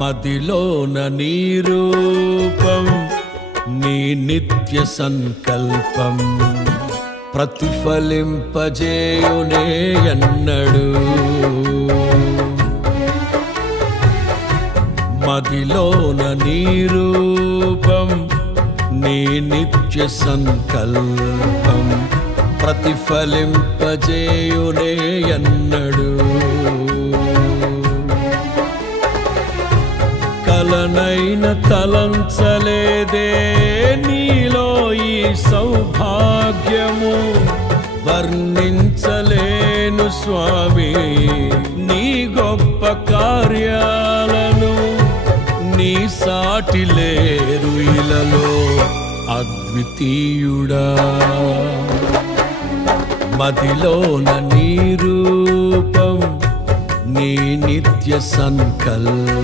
మదిలోన నీ రూపం, నీ నిత్య సంకల్పం ప్రతిఫలింపజేయునే ఎన్నడు. మదిలోన నీ రూపం, నీ నిత్య సంకల్పం ప్రతిఫలింపజేయునే ఎన్నడు. కలనైన తలంచలేదే నీలో ఈ సౌభాగ్యము, వర్ణించలేను స్వామి నీ గొప్ప కార్యాలను. నీ సాటి లేరు ఇలలో అద్వితీయుడా. మదిలోన నీ రూపం, నీ నిత్య సంకల్పం